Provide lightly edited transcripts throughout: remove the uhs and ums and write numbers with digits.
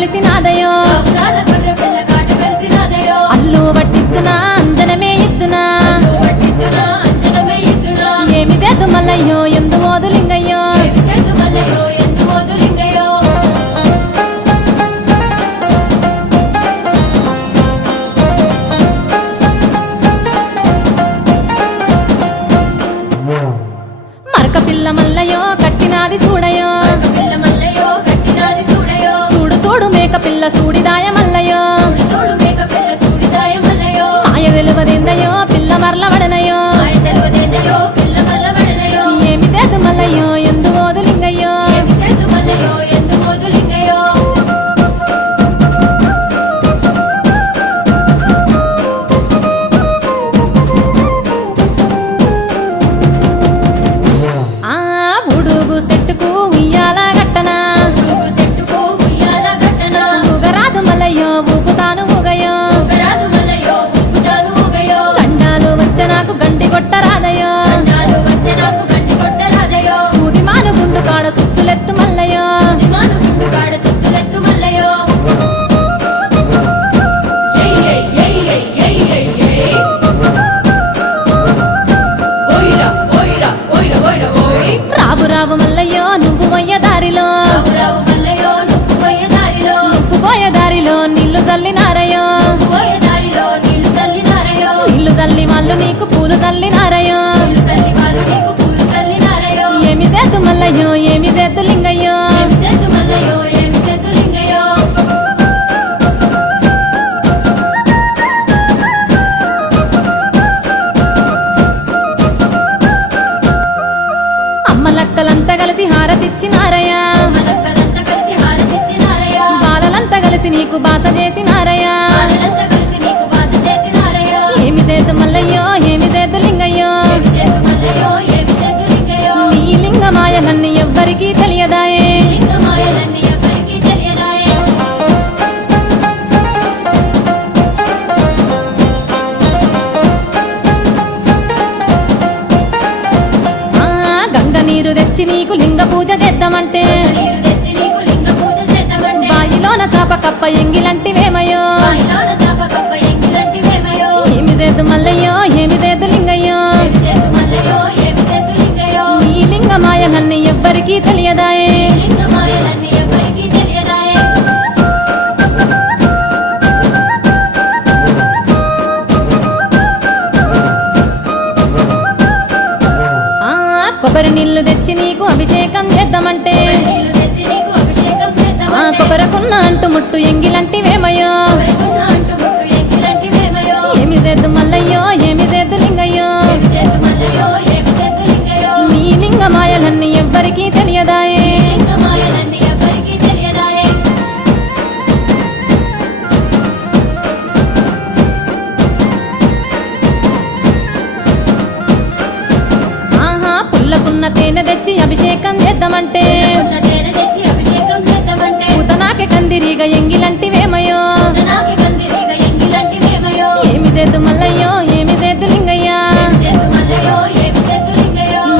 కలిసినాదయో అల్లు వట్టిత్తునా అంజనమే ఎత్తునా ఏమి చేద్దు మల్లయ్యో ఎందు మోదులింగయ్యో మరక పిల్ల మల్లయ్యో కట్టినాది చూడయో చూడు చూడు మేక పిల్ల సూడిదాయ మల్లయ్యో మాయ వెలువదేందయో పిల్ల మరల వడనయో ఏమి చేద్దు మల్లయ్యో ఎందు మోదులింగయ్యో ఆ ఉడుగు సెట్టుకు ఉయ్యాల గట్టనా ఊగరాదు మల్లయ్యో ఊపుతాను ఊగయో గండాలు వచ్చ నాకు గంటి కొట్టరాదయో సూది మాను గుండు కాడ సుత్తులెత్తు మల్లయ్యో రాబు రాబు మల్లయ్యో నువ్వు పోయే దారిలో నువ్వు పోయే దారిలో నీళ్లు చల్లినారయో నీళ్లు చల్లి వాళ్ళు నీకు పూలు చల్లినారయో ఏమి చేద్దు మల్లయ్యో ఏమి చేద్దు లింగయ్యో అమ్మలక్కలంతా కలిసి హారతిచ్చినారయ్యా బాలలంతా కలిసి నీకు బాస చేసినారయ్యా ఏమి చేద్దు మల్లయ్యో ఏమి చేద్దు లింగయ్యో నీ లింగమాయలన్నీ ఎవ్వరికీ తెలియదాయే గంగ నీరు తెచ్చి నీకు లింగ పూజ చేద్దామంటే బాయిలోన చాప కప్ప ఎంగిలంటివేమయో ఏమి చేద్దు మల్లయ్యో ఏమి చేద్దు లింగయ్యో నీ లింగమాయలన్నీ ఎవ్వరికీ తెలియదాయే కొబ్బరి నీళ్లు తెచ్చి నీకు అభిషేకం చేద్దామంటే కొబ్బరకున్న అంటు ముట్టు ఎంగిలంటివేమయో ఏమి చేద్దు మల్లయ్యో ఏమి చేద్దు లింగయ్యో నీ లింగమాయలన్నీ ఎవ్వరికీ తెలియదాయే పుల్లకున్న తేనె తెచ్చి అభిషేకం చేద్దామంటే పూతనాకే కందిరీగ ఎంగిలంటివేమయో ఏమి చేద్దు మల్లయ్యో ఏమి చేద్దు లింగయ్యా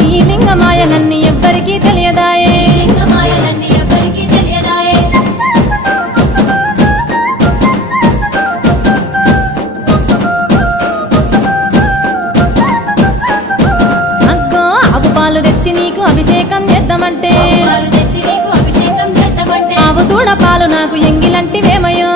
నీ లింగమాయలన్నీ ఎవ్వరికీ తెలియదాయే పాలు తెచ్చి నీకు అభిషేకం చేద్దామంటే ఆవు దూడ పాలు నాకు ఎంగిలంటివేమయో